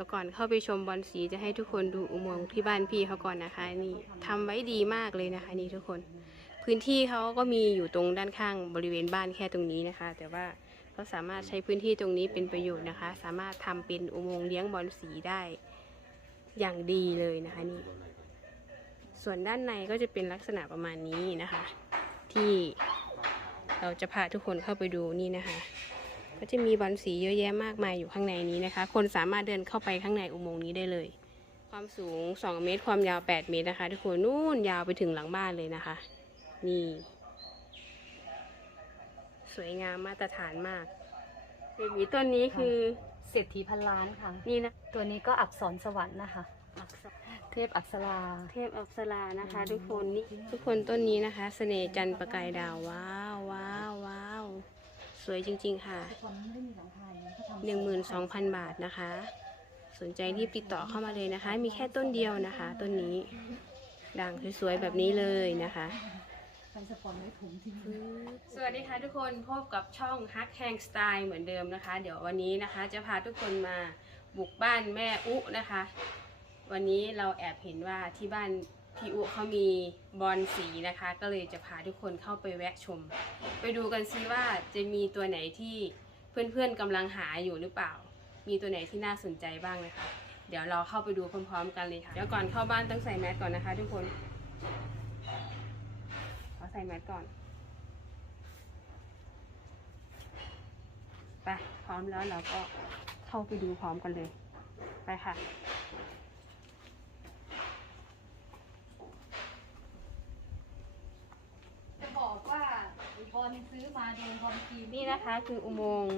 ดี๋ยวก่อนเข้าไปชมบอลสีจะให้ทุกคนดูอุโมงค์ที่บ้านพี่เขาก่อนนะคะ นี่ทำไว้ดีมากเลยนะคะ นี่ทุกคน พื้นที่เขาก็มีอยู่ตรงด้านข้างบริเวณบ้านแค่ตรงนี้นะคะ แต่ว่าเขาสามารถใช้พื้นที่ตรงนี้เป็นประโยชน์นะคะ สามารถทำเป็นอุโมงค์เลี้ยงบอลสีได้อย่างดีเลยนะคะนี่ ส่วนด้านในก็จะเป็นลักษณะประมาณนี้นะคะ ที่เราจะพาทุกคนเข้าไปดูนี่นะคะ ก็จะมีบอลสีเยอะแยะมากมายอยู่ข้างในนี้นะคะ คนสามารถเดินเข้าไปข้างในอุโมงค์นี้ได้เลย ความสูง 2 เมตร ความยาว 8 เมตรนะคะ ทุกคนนู่นยาวไปถึงหลังบ้านเลยนะคะ นี่ สวยงามมาตรฐานมากเบบีต้นนี้คือเศรษฐีพันล้านค่ะ นี่นะ ตัวนี้ก็อักษรสวรรค์นะคะ เทพอักษรา เทพอัปสรานะคะ ทุกคนนี่ทุกคนต้นนี้นะคะ เสน่ห์จันทร์ประกายดาวว้าวว้าวว้าว สวยจริงๆค่ะ12,000บาทนะคะ สนใจรีบติดต่อเข้ามาเลยนะคะ มีแค่ต้นเดียวนะคะ ต้นนี้ด่างสวยๆแบบนี้เลยนะคะใครสปอนไม่ถุงทิ้งสวัสดีค่ะทุกคนพบกับช่อง Hack Hang Style เหมือนเดิมนะคะ เดี๋ยววันนี้นะคะ จะพาทุกคนมาบุกบ้านแม่อุนะคะ วันนี้เราแอบเห็นว่าที่บ้าน พี่อุเขามีบอลสีนะคะ ก็เลยจะพาทุกคนเข้าไปแวะชม ไปดูกันซิว่าจะมีตัวไหนที่เพื่อนๆกำลังหาอยู่หรือเปล่า มีตัวไหนที่น่าสนใจบ้างนะคะ เดี๋ยวเราเข้าไปดูพร้อมๆกันเลยค่ะเดี๋ยวก่อนเข้าบ้านต้องใส่แมสก่อนนะคะ ทุกคนขอใส่แมสก่อนไปพร้อมแล้วเราก็เข้าไปดูพร้อมกันเลย ไปค่ะจะบอกว่าบอล ซื้อมาโดนบอลกีนี่นะคะ คืออุโมงค์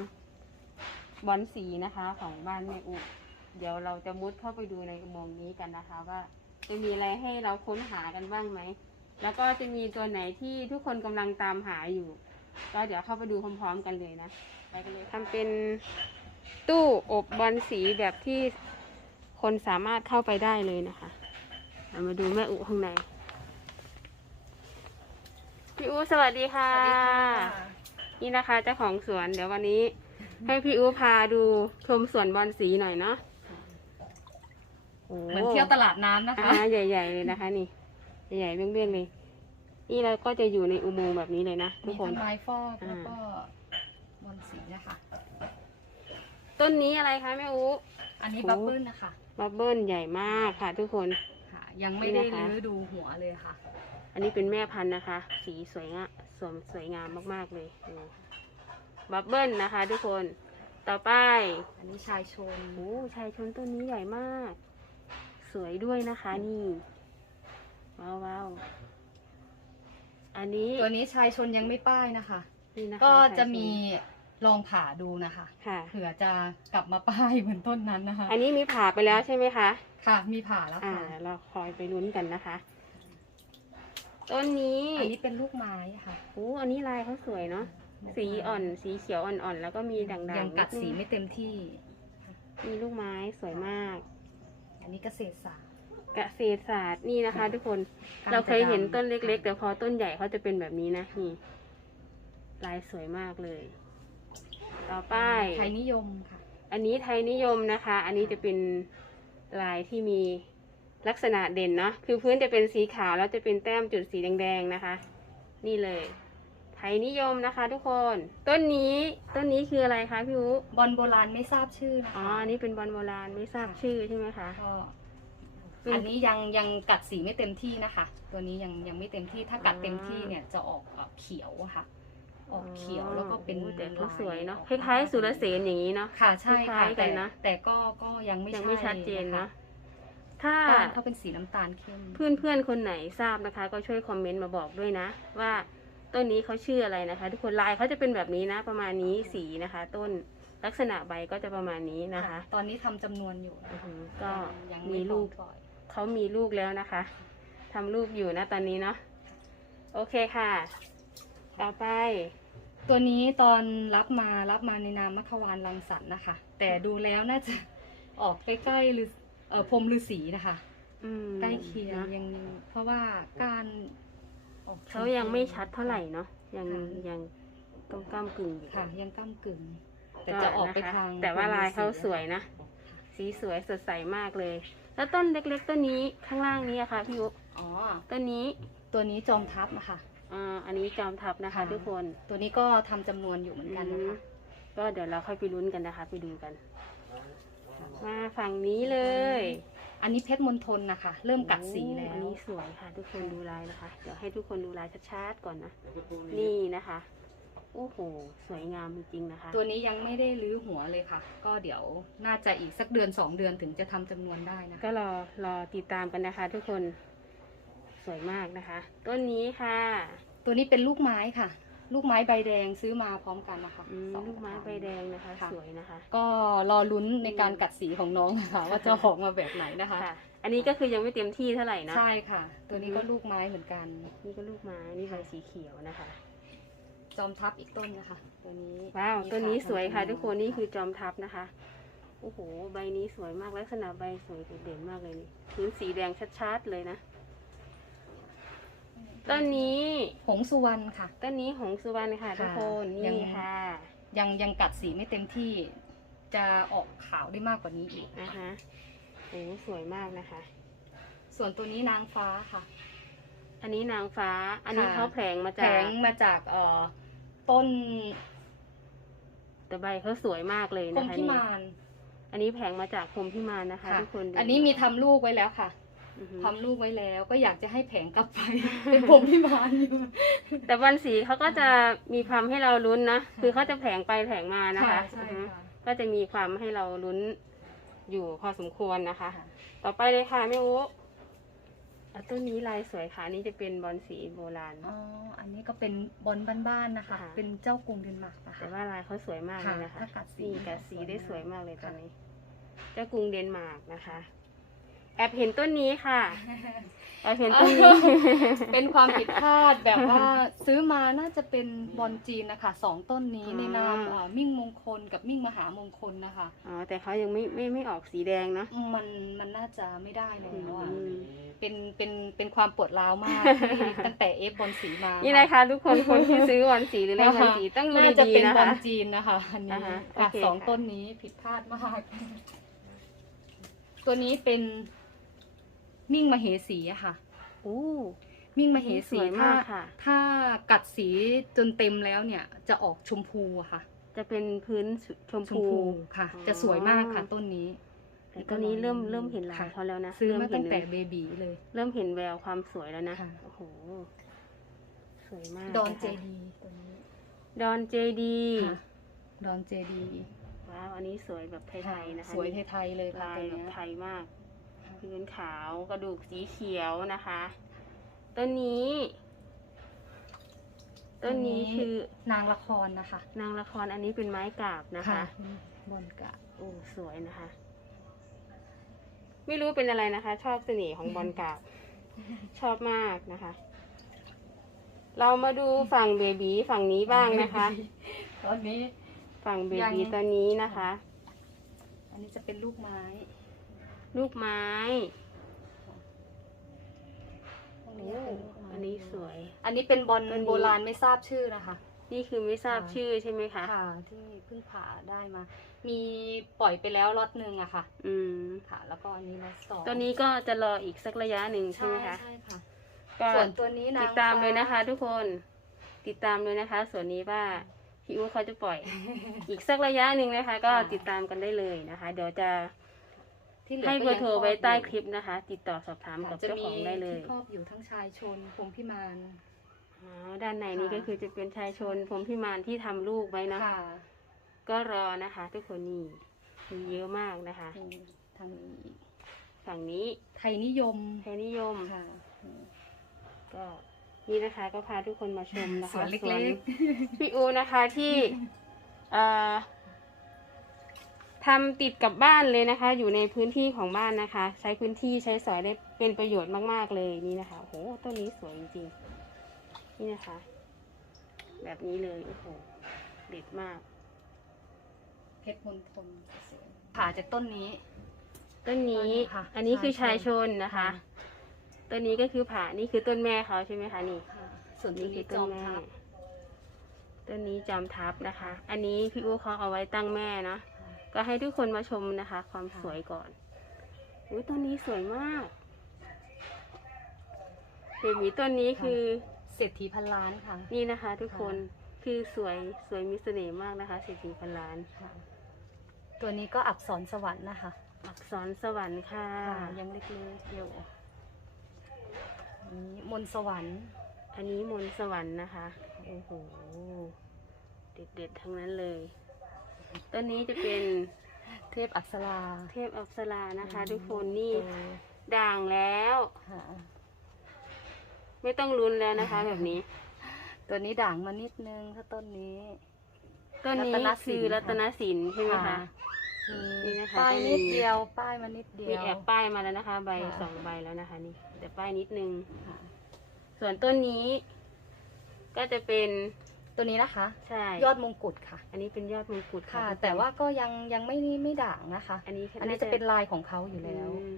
บอนสีนะคะของบ้านแม่อุ เดี๋ยวเราจะมุดเข้าไปดูในอุโมงค์นี้กันนะคะ ว่าจะมีอะไรให้เราค้นหากันบ้างไหม แล้วก็จะมีตัวไหนที่ทุกคนกำลังตามหาอยู่ ก็เดี๋ยวเข้าไปดูพร้อมๆกันเลยนะ ไปกันเลยทำเป็นตู้อบบอลสีแบบที่คนสามารถเข้าไปได้เลยนะคะเรามาดูแม่อุข้างใน พี่อุสวัสดีค่ะ สวัสดีค่ะ นี่นะคะเจ้าของสวนเดี๋ยววันนี้ ให้พี่อูพาดูชมสวนบอลสีหน่อยเนาะโอ้เหมือนเที่ยวตลาดน้ำนะคะ อ่าใหญ่ ๆ เลยนะคะ นี่ ใหญ่ๆเบี้ยงๆเลย นี่เราก็จะอยู่ในอุโมงค์แบบนี้เลยนะทุมีกคน ทั้งไม้ฟอกอ่าแล้วก็บอลสีนะคะ ต้นนี้อะไรคะแม่อูอันนี้โอ้บับเบิ้ลนะคะบับเบิ้ลใหญ่มากค่ะ ทุกคน ค่ะ ยังไม่ได้นี่นะคะรื้อดูหัวเลยค่ะ อันนี้เป็นแม่พันธุ์นะคะ สีสวยงามสวยสวยงามมากๆเลยนี่บับเบิ้ลนะคะ ทุกคน ต่อไป อันนี้ชายชนโอ้ชายชนต้นนี้ใหญ่มาก สวยด้วยนะคะ นี่ ว้าวว้าวอันนี้ตัวนี้ชายชนยังไม่ป้ายนะคะ นี่นะคะก็จะชายชนมีลองผ่าดูนะคะค่ะเผื่อจะกลับมาป้ายเหมือนต้นนั้นนะคะ อันนี้มีผ่าไปแล้วใช่ไหมคะ ค่ะ มีผ่าแล้วอ่าค่ะเราคอยไปลุ้นกันนะคะ ต้นนี้อันนี้เป็นลูกไม้ค่ะ โอ้อันนี้ลายเขาสวยเนาะ สีอ่อน สีเขียวอ่อนๆ แล้วก็มีด่างๆยังกัดนินึสีไม่เต็มที่ มีลูกไม้สวยมาก อันนี้เกษตรศาสตร์ เกษตรศาสตร์นี่นะคะ ทุกคนกาเราเคยเห็นจะดำต้นเล็ก ๆ แต่พอต้นใหญ่เขาจะเป็นแบบนี้นะนี่ ลายสวยมากเลย ต่อไป ไทยนิยมค่ะ อันนี้ไทยนิยมนะคะ อันนี้จะเป็นลายที่มี ลักษณะเด่นเนาะคือพื้นจะเป็นสีขาวแล้วจะเป็นแต้มจุดสีแดงๆนะคะ นี่เลยไทยนิยมนะคะทุกคน ต้นนี้ต้นนี้คืออะไรคะพี่อูบอลโบราณไม่ทราบชื่อนะอ๋อคะอันนี้เป็นบอลโบราณไม่ทราบชื่อใช่ไหมคะก็เป็นอันนี้ยังยังกัดสีไม่เต็มที่นะคะ ตัวนี้ยังยังไม่เต็มที่ถ้ากัดเต็มที่เนี่ยจะออกออกเขียวอะค่ะ ออกเขียวแล้วก็เป็นโอ้แต่ก็ลสวยเนาะคออกมล้ายๆสุรเสนอย่างนี้เนาะ ค่ะใช่คค่ะล้ายๆกัแต่นนะ แต่ก็ก็ยังไม่ยังไม่ใช่ชัดเจนคเนาะ ถ้า ก้านเขาเป็นสีน้ำตาลเข้ม เพื่อนเพื่อนๆคนไหนทราบนะคะ ก็ช่วยคอมเมนต์มาบอกด้วยนะ ว่าต้นนี้เขาชื่ออะไรนะคะ ทุกคนลายเขาจะเป็นแบบนี้นะ ประมาณนี้สีนะคะ ต้นลักษณะใบก็จะประมาณนี้นะคะ ตอนนี้ทำจำนวนอยู่อือนะคะหือก็ยังมีไพร้อลูก ปล่อย เขามีลูกแล้วนะคะ ทำลูกอยู่นะตอนนี้เนาะ โอเคค่ะ ต่อไป ตัวนี้ตอนรับมารับมาในนามมัคควานรังสรรค์นะคะ แต่ดูแล้วน่าจะ ออกใกล้ๆหรือ เอ่อพรหมฤาษีนะคะอืมใกล้เคียงนะยังเพราะว่าการออกเขายังไม่ชัดเท่าไหร่เนาะยังค่ะยังก้ำก้ำกึ่งอยู่ค่ะ ยังก้ากึ่ง แต่ก็จะออกไปนะคะทางแต่ว่าลายเขาพรหมฤษีสวยนะ สีสวยสดใสมากเลย แล้วต้นเล็กๆต้นนี้ข้างล่างนี้อะค่ะพี่อุ๊อ๋อ ต้นนี้ตัวนี้จอมทัพนะคะ อ่าอันนี้จอมทับนะคะ ค่ะ ทุกคนตัวนี้ก็ทำจำนวนอยู่เหมือนกันนะคะก็เดี๋ยวเราค่อยไปลุ้นกันนะคะ ไปดูกัน มาฝั่งนี้เลย อันนี้เพชรมณฑลนะคะ เริ่มกัดสีแล้อันว นี้สวยค่ะ ทุกคนดูลายนะคะ เดี๋ยวให้ทุกคนดูลายชัดๆก่อนนะ นี่นะคะ โอ้โห สวยงามจริงๆนะคะ ตัวนี้ยังไม่ได้รื้อหัวเลยค่ะ ก็เดี๋ยวน่าจะอีกสักเดือนสองเดือนถึงจะทำจำนวนได้นะคะก็รอรอติดตามกันนะคะ ทุกคนสวยมากนะคะ ต้นนี้ค่ะ ตัวนี้เป็นลูกไม้ค่ะ ลูกไม้ใบแดงซื้อมาพร้อมกันนะคะอืมสองลูกไม้ใบแดงนะคะ ค่ะ สวยนะคะก็รอลุ้นในการกัดสีของน้องนะคะ ว่าจะออกมาแบบไหนนะคะ ค่ะ อันนี้ก็คือยังไม่เต็มที่เท่าไหร่นะใช่ค่ะ ตัวนี้อือฮึก็ลูกไม้เหมือนกัน นี่ก็ลูกไม้นี่ใบสีเขียวนะคะ จอมทัพอีกต้นนะคะ ตัวนี้ว้าวมีต้นนี้ขาสวยค่ะทำจำทุกคนนี่คือจอมทัพนะคะ โอ้โห ใบนี้สวยมากลักษณะใบสวยโดดเด่นมากเลยนี่พื้นสีแดงชัดๆเลยนะ ต้นนี้หงสุวรรณค่ะ ต้นนี้หงสุวรรณค่ะค่ะทุกคนยังนี่ค่ะยังยังกัดสีไม่เต็มที่จะออกขาวได้มากกว่านี้อีกนะคะโอ้สวยมากนะคะ ส่วนตัวนี้นางฟ้าค่ะ อันนี้นางฟ้า อันนี้ค่ะ เขาแผลงมาแผจากงมาจากเอ่อต้นแต่ใบเขาสวยมากเลยพรนะหมคะพินี่มานอันนี้แผงมาจากพรหมพิมานนะคะค่ะ ทุกคนดูอันนี้มีทำลูกไว้แล้วค่ะอือฮึ ทำลูกไว้แล้ว ก็อยากจะให้แผงกลับไป เป็นพรหมพิมานอยู่แต่วันสีเขาก็จะมีความให้เราลุ้นนะ คือเขาจะแผงไปแผงมานะคะใช่อือฮึค่ะ ก็จะมีความให้เราลุ้นอยู่พอสมควรนะคะ ค่ะ ต่อไปเลยค่ะแม่อุ๊อะต้นนี้ลายสวยค่ะอันนี้จะเป็นบอลสีโบราณ อ๋ออันนี้ก็เป็นบอลบ้านๆนะคะ ค่ะ เป็นเจ้ากรุงเดนมาร์กนะคะ แต่ว่าลายเขาสวยมากเลยนะคะค่ะถ้ากัดสีนี่กัดสีได้สวยมากเลยตค่ะอนนี้ เจ้ากรุงเดนมาร์กนะคะ แอบเห็นต้นนี้ค่ะแอบเห็นต้นนี้ เป็นความผิดพลาดแบบว่าซื้อมาน่าจะเป็นบอลจีนนะคะสองต้นนี้อ่าในนามเอ่อมิ่งมงคลกับมิ่งมหามงคลนะคะอ๋อแต่เขายังไม่ไม่ไม่ออกสีแดงเนาะ มันมันน่าจะไม่ได้แล้วอะอืมเป็นเป็นเป็นความปวดร้าวมากที่ตั้งแต่เอฟบอลสีมานี่นี่นะคะ ทุกคนคนที่ซื้อบอลสีหรือเล่นบอลสีต้องดูน่าจะดีเป็นๆนะบอคะ ลจีนนะคะอันนี้อ่าฮะโอค่ะเคสองค่ะ ต้นนี้ผิดพลาดมาก ตัวนี้เป็น มิ่งมเหสีอะค่ะโอ้มิ่งมเหสีสวยถ้ามากค่ะถ้ากัดสีจนเต็มแล้วเนี่ยจะออกชมพูอะค่ะ จะเป็นพื้นชมชมพูพูค่ะอ๋อจะสวยมากค่ะต้นนี้แต่ต้นนี้เริ่มเริ่มเห็นลายค่ะเขาแล้วนะซื้อเริ่มาเห็ตั้นงแต่เบบีเลย เริ่มเห็นแววความสวยแล้วนะค่ะโอ้โหสวยมากดอนนะคะเจดีตัวนี้ดอนเจดีค่ะดอนเจดีว้าวอันนี้สวยแบบไทยๆนะคะสวยไทยๆเลยค่ะลายตัวแบบเนี้ยไทยมาก พื้นขาวกระดูกสีเขียวนะคะต้นนี้ต้นนี้คือนางละครนะคะ นางละครอันนี้เป็นไม้กาบนะคะบอนกะโอ้สวยนะคะ ไม่รู้เป็นอะไรนะคะ ชอบเสน่ห์ของบอลกาบ ชอบมากนะคะ เรามาดูฝั่งเบบีฝั่งนี้บ้างนะคะตอนนี้ฝั่งเบยังบีตัวนี้นะคะ อันนี้จะเป็นลูกไม้ ลูกไม้ตรงโอ้นี้เป็นลูกไม้อันนี้สวย อันนี้เป็นบอลต้นนี้โบราณไม่ทราบชื่อนะคะ นี่คือไม่ทราบค่ะชื่อใช่ไหมคะ ค่ะ ที่เพิ่งผ่าได้มา มีปล่อยไปแล้วล็อตหนึ่งอะค่ะ อืมค่ะ แล้วก็อันนี้ล็อตสองตัวนี้ก็จะรออีกสักระยะหนึ่งใช่ใช่ไหมคะ ใช่ค่ะก็ส่วนตัวนี้นางติดตามเลยนะคะฟ้ทุกคน ติดตามเลยนะคะ ส่วนนี้ว่าพี่อู๋เขาจะปล่อย อีกสักระยะหนึ่งนะคะ ก็ค่ะติดตามกันได้เลยนะคะ เดี๋ยวจะ ที่เหลือให้ก็เบอยังร์โทรไว้ใต้ครอบคลิปนะคะ ติดต่อสอบถามอยู่กับค่ะจะเจ้ามีของได้เลยที่ครอบอยู่ทั้งชายชนพรหมพิมานอ๋อด้านในนี้ค่ะก็คือจะเป็นชายชนผมพิมานที่ทำลูกไว้เนอะค่ะ ก็รอนะคะ ทุกคนนี่มีเยอะมากนะคะนี่ทางนี้อีกฝั่งนี้ไทยนิยมไทยนิยมค่ะก็นี่นะคะก็พาทุกคนมาชมนะคะสวนเล็กๆพี่อูนะคะที่เอ่อ ทำติดกับบ้านเลยนะคะ อยู่ในพื้นที่ของบ้านนะคะ ใช้พื้นที่ใช้สอยได้เป็นประโยชน์มาก ๆ เลยนี่นะคะโอ้โหต้นนี้สวยจริงๆนี่นะคะ แบบนี้เลยโอ้โหเด็ดมาก เพชรมณฑลผ่าจากต้นนี้ ต้นนี้ต้นนี้ค่ะอันนี้คือชาชายยชชนนนะคะค่ะต้นนี้ก็คือผ่านี่คือต้นแม่เขาใช่ไหมคะนี่ส่วนตัวนี่คืนี้อจต้อนมแม่ทัพต้นนี้จอมทัพนะคะ อันนี้พี่อู้เขาเอาไว้ตั้งแม่เนาะ ก็ให้ทุกคนมาชมนะคะ ความค่ะสวยก่อนอุ้ยต้นนี้สวยมากเบบีต้นนี้คือเศรษฐีพันล้านค่ะ นี่นะคะ ทุกคนค่คือสวยสวยมีเสน่ห์มากนะคะเศรษฐีพันล้านค่ะตัวนี้ก็อักษรสวรรค์นะคะ อักษรสวรรค์ค่ะค่ะยังเล็กๆอยู่อันนี้มนต์สวรรค์ อันนี้มนต์สวรรค์นะคะ โอ้โห เด็ดๆทั้งนั้นเลย ต้นนี้จะเป็นเทพอักษราเทพอัปสรานะคะ ทุกคนนี่ตัวด่างแล้ว ค่ะไม่ต้องลุ้นแล้วนะคะ แบบนี้ ตัวนี้ด่างมานิดนึงถ้าต้นนี้ ต้นนี้รัตนสิคืนอรัตนสินใช่ไหมคะมีนี่นะคะป้ายจะมีนิดเดียวป้ายมานิดเดีมียว แอบป้ายมาแล้วนะคะ ใบค่ะ สองใบแล้วนะคะ นี่แต่ป้ายนิดนึง ค่ะส่วนต้นนี้ ก็จะเป็น ตัวนี้นะคะ ใช่ยอดมงกุฎค่ะ อันนี้เป็นยอดมงกุฎค่ะทุกนแต่ว่าก็ยังยังไม่ไม่ด่างนะคะ อันนี้อันนี้จะเป็นลายของเขาอยู่แล้วอืม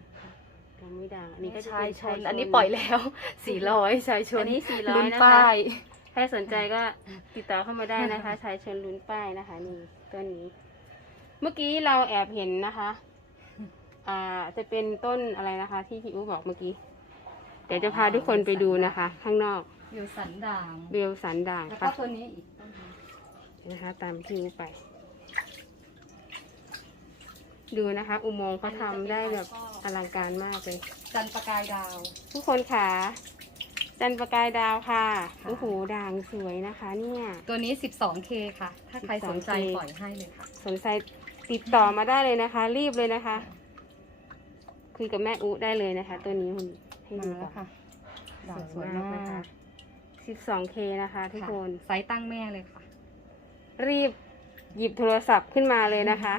ยังไม่ด่างอันนี้ก็จะชาเป็ยนชชายนชน อันนี้ปล่อยแล้วสี่ร้อยชายชนอันนี้400ลุ้นนะคะป้ายใครสนใจก็ติดต่อเข้ามาได้นะคะ ชายเชิญลุ้นป้ายนะคะนี่ต้นนี้ เมื่อกี้เราแอบเห็นนะคะอ่าจะเป็นต้นอะไรนะคะ ที่พี่อู๋บอกเมื่อกี้เดี๋ยวจะพาทุกคนไปดูนะคะ ข้างนอก อยู่สันด่างเบลสันด่างแล้วก็ปะตัวนี้อีกต้นหนึ่งนะคะ ตามพี่อู๋ไป ดูนะคะ อุโมงค์เขาทำได้แบบอลังการมากเลย จันทร์ประกายดาว ทุกคนค่ะจันทร์ประกายดาวค่ะค่ะ โอ้โหด่างสวยนะคะ เนี่ย ตัวนี้ 12K ค่ะ ถ้าใครสนใจ 12K ปล่อยให้เลยค่ะ สนใจติดต่อมาได้เลยนะคะ รีบเลยนะคะ คุยกับแม่อุได้เลยนะคะ ตัวนี้คุณให้มาดูแล้ก่อวนค่ะด่างสสววยยมามากนะคะก 12K นะคะทุกคน ไซส์ตั้งแม่เลยค่ะ รีบหยิบโทรศัพท์ขึ้นมาเลยนะคะ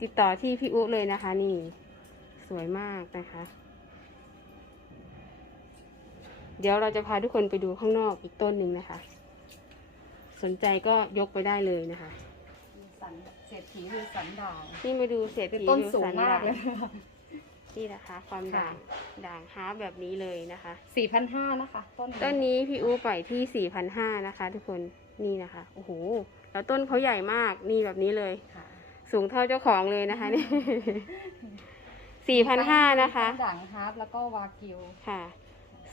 ติดต่อที่พี่อุเลยนะคะ นี่ สวยมากนะคะ เดี๋ยวเราจะพาทุกคนไปดูข้างนอกอีกต้นหนึ่งนะคะ สนใจก็ยกไปได้เลยนะคะสันเศรษฐีคือสันด่างนี่มาดูเศรษเป็นฐีต้นวิวสูงสันมากด่างเลยค่ะ นี่นะคะ ความค่ะ ด่างด่างฮาร์ปแบบนี้เลยนะคะ4,500นะคะต้นต้นนี้พี่อูปล่อยที่ 4,500นะคะ ทุกคนนี่นะคะโอ้โหแล้วต้นเขาใหญ่มากนี่แบบนี้เลย ค่ะสูงเท่าเจ้าของเลยนะคะนี่4,500นะคะต้ด่างฮาร์ปแล้วก็วากิว ค่ะ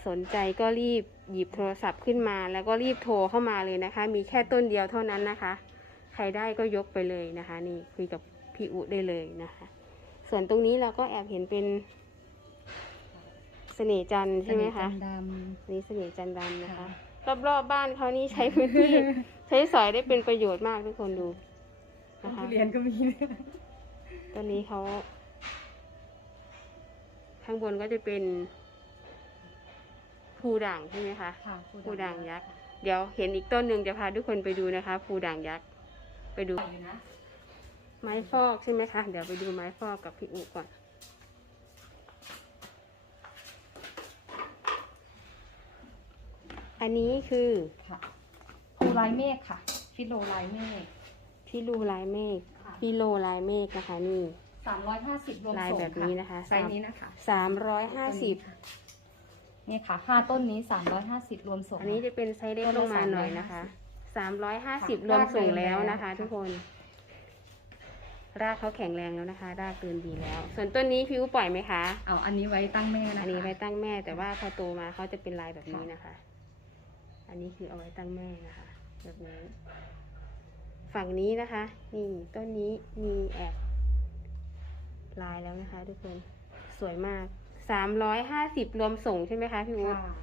สนใจก็รีบหยิบโทรศัพท์ขึ้นมา แล้วก็รีบโทรเข้ามาเลยนะคะ มีแค่ต้นเดียวเท่านั้นนะคะ ใครได้ก็ยกไปเลยนะคะ นี่คุยกับพี่อุได้เลยนะคะ ส่วนตรงนี้เราก็แอบเห็นเป็นเสน่ห์จันทร์ใช่ไหมคะจันทร์ดนี่เสน่ห์จันทร์ดำำนะคะค่ะรอบๆบ้านเขานี่ใช้พื้นที่ ใช้สอยได้เป็นประโยชน์มากทุกคนดูต้นนะคะทุเรียนก็มีต้นนี้เขาข้างบนก็จะเป็นภูด่างใช่ไหมคะค่ะภูด่างยักษ์ เดี๋ยวเห็นอีกต้นหนึ่งจะพาทุกคนไปดูนะคะภูด่างยักษ์ ไปดูอยู่นะ ไม้ฟอกใช่ไหมคะ เดี๋ยวไปดูไม้ฟอกกับพี่อุก่อน อันนี้คือค่ะภูลายเมฆค่ะ ฟิโลลายเมฆพี่ลูลายเมฆค่ะพี่โลลายเมฆนะคะนี่ สามร้อยห้าสิบรวมลายส่งแบบนี้นะคะไซส์นี้นะคะสามร้อยห้าสิบนี่ค่ะห้าต้นนี้สามร้อยห้าสิบรวมส่งอันนี้จะเป็นไซส์เล็กลงมาหน่อยนะคะสามร้อยห้าสิบค่ะรวมส่งรากเดินแล้วแล้วนะคะค่ะทุกคน รากเขาแข็งแรงแล้วนะคะ รากเดินดีแล้ว ส่วนต้นนี้พี่อูปล่อยไหมคะ เอาอันนี้ไว้ตั้งแม่นะคะอันนี้ไว้ตั้งแม่แต่ว่าพอโตมาเขาจะเป็นลายแบบนี้นะคะ อันนี้คือเอาไว้ตั้งแม่นะคะ แบบนี้ ฝั่งนี้นะคะ นี่ต้นนี้มีแอบลายแล้วนะคะ ทุกคนสวยมากสามร้อยห้าสิบรวมส่งใช่ไหมคะพี่อูค่ะ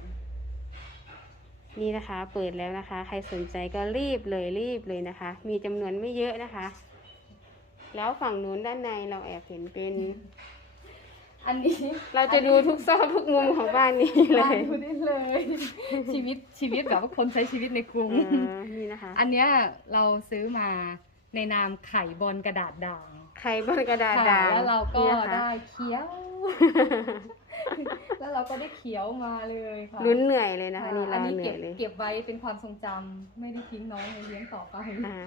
นี่นะคะ เปิดแล้วนะคะ ใครสนใจก็รีบเลยรีบเลยนะคะ มีจำนวนไม่เยอะนะคะ แล้วฝั่งนู้นด้านในเราแอบเห็นเป็น อันนี้เราจะดูทุกซอกทุกมุมของบ้านนี้เลบ้านยดูได้เลย ชีวิตชีวิตแบบว่าคนใช้ชีวิตในกรุง อ่านี่นะคะ อันเนี้ยเราซื้อมาในนามไข่บอลกระดาษด่างไข่บนกระดาษค่ะด่างแล้วเราก็นี่นะคะได้เคี้ยว แล้วเราก็ได้เขียวมาเลยค่ะลุ้นเหนื่อยเลยนะคะ นี่อัเรานี้เหนื่เก็อบยเลยเก็บไว้เป็นความทรงจำไม่ได้ทิ้งน้องเลยเลี้ยงต่อไป อ่า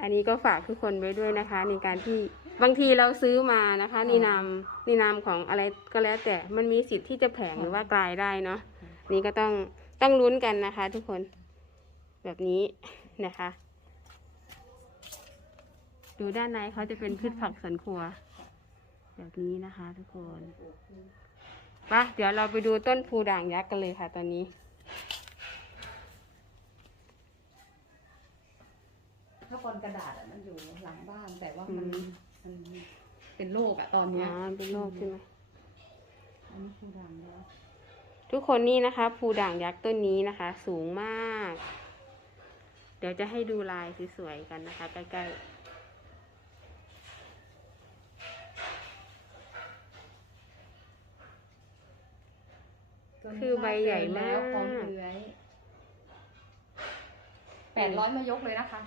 อันนี้ก็ฝากทุกคนไว้ด้วยนะคะ ในการที่บางทีเราซื้อมานะคะในนามในนามของอะไรก็แล้วแต่มันมีสิทธิ์ที่จะแผงหรือว่ากลายได้เนาะนี่ก็ต้องต้องลุ้นกันนะคะ ทุกคนแบบนี้นะคะ ดูด้านในเขาจะเป็นพืชผักสวนครัว แบบนี้นะคะ ทุกคนไปะเดี๋ยวเราไปดูต้นพูด่างยักษ์กันเลยค่ะ ตอนนี้ ถ้าปอนกระดาษอะมันอยู่หลังบ้านแต่ว่าอืมันมมันเป็นโรคอะตอนอ๋เนี้ยอเป็นโรคใช่ไหมอันนี้คือดังแล้วทุกคนนี่นะคะภูด่างยักษ์ต้นนี้นะคะ สูงมาก เดี๋ยวจะให้ดูลายสวยๆกันนะคะ ใกล้ตัวนี้คือใบใหญ่มากแล้วพร้อมเลื้อย แปดร้อยมายกเลยนะคะ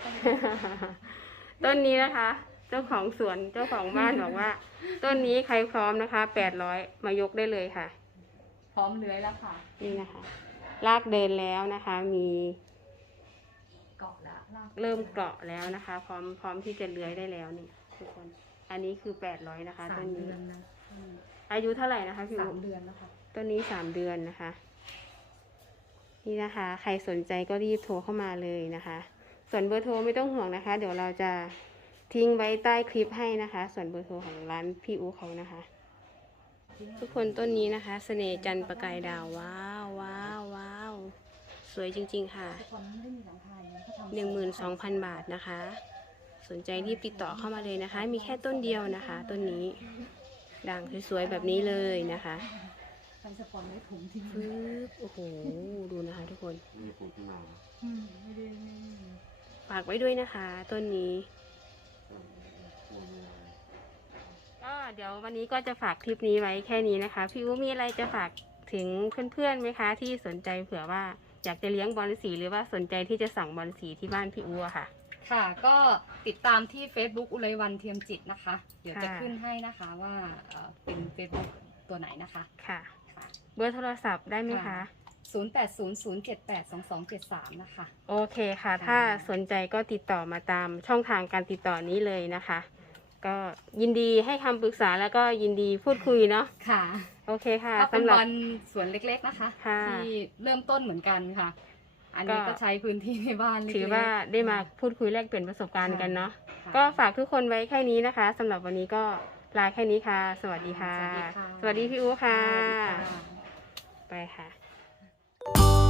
ๆต้นนี้นะคะ เจ้าของสวนเจ้าของบ้านบอกว่า ต้นนี้ใครพร้อมนะคะแปดร้อยมายกได้เลยค่ะ พร้อมเลื้อยแล้วค่ะ นี่นะคะลากเดินแล้วนะคะ มีเกาะแล้วลากเริ่มเกาะแล้วนะคะ พร้อมพร้อมที่จะเลื้อยได้แล้วนี่ทุกคน อันนี้คือแปดร้อยนะคะสาต้มนนี้เดือนนะอืมอายุเท่าไหร่นะคะพี่สาอุ๊มเดือนแล้วค่ะต้นนี้สามเดือนนะคะ นี่นะคะ ใครสนใจก็รีบโทรเข้ามาเลยนะคะ ส่วนเบอร์โทรไม่ต้องห่วงนะคะ เดี๋ยวเราจะทิ้งไว้ใต้คลิปให้นะคะ ส่วนเบอร์โทรของร้านพี่อูเขานะคะ ทุกคนต้นนี้นะคะเสน่ห์จันประกายดาวว้าวว้าวว้าวสวยจริง ๆ ค่ะหลังคาเลยนะเขาทำหนึ่งหมื่นสองพันบาทนะคะ สนใจรีบติดต่อเข้ามาเลยนะคะ มีแค่ต้นเดียวนะคะ ต้นนี้ด่างสวยๆแบบนี้เลยนะคะ ใครสปอนไม่ถุงทิ้งปึ๊บโอ้โห ดูนะคะทุกคน นี่ปลูกที่นาอืมไม่ได้ไม่ได้ฝากไว้ด้วยนะคะ ต้นนี้ก็เดี๋ยววันนี้ก็จะฝากคลิปนี้ไว้แค่นี้นะคะ พี่อูมีอะไรจะฝากถึงเพื่อนๆไหมคะ ที่สนใจเผื่อว่าอยากจะเลี้ยงบอลสีหรือว่าสนใจที่จะสั่งบอลสีที่บ้านพี่อูอะค่ะ ค่ะ ก็ติดตามที่ Facebook อุไรวันเทียมจิตนะคะ เดี๋ยวจะค่ะ ขึ้นให้นะคะว่าเอ่อเป็น Facebook ตัวไหนนะคะ ค่ะค่ะ เบอร์โทรศัพท์ได้ไหมคะ ค่ะ 0800782273 นะคะ โอเคค่ะ ถ้าสนใจก็ติดต่อมาตามช่องทางการติดต่อนี้เลยนะคะ ก็ยินดีให้คำปรึกษาแล้วก็ยินดีพูดคุยเนาะค่ะโอเคค่ะก็เป็นสำหรับวันสวนเล็กๆนะคะ ค่ะที่เริ่มต้นเหมือนกันค่ะ อันนี้ก็ ก็ใช้พื้นที่ในบ้านเล็กๆถือว่าได้มาพูดคุยแลกเปลี่ยนประสบการณ์กันเนาะค่ะ ก็ฝากทุกคนไว้แค่นี้นะคะสำหรับวันนี้ก็ลาแค่นี้ค่ะ สวัสดีค่ะ สวัสดีค่ะ สวัสดีพี่อู๋ค่ะ สวัสดีค่ะ ไปค่ะ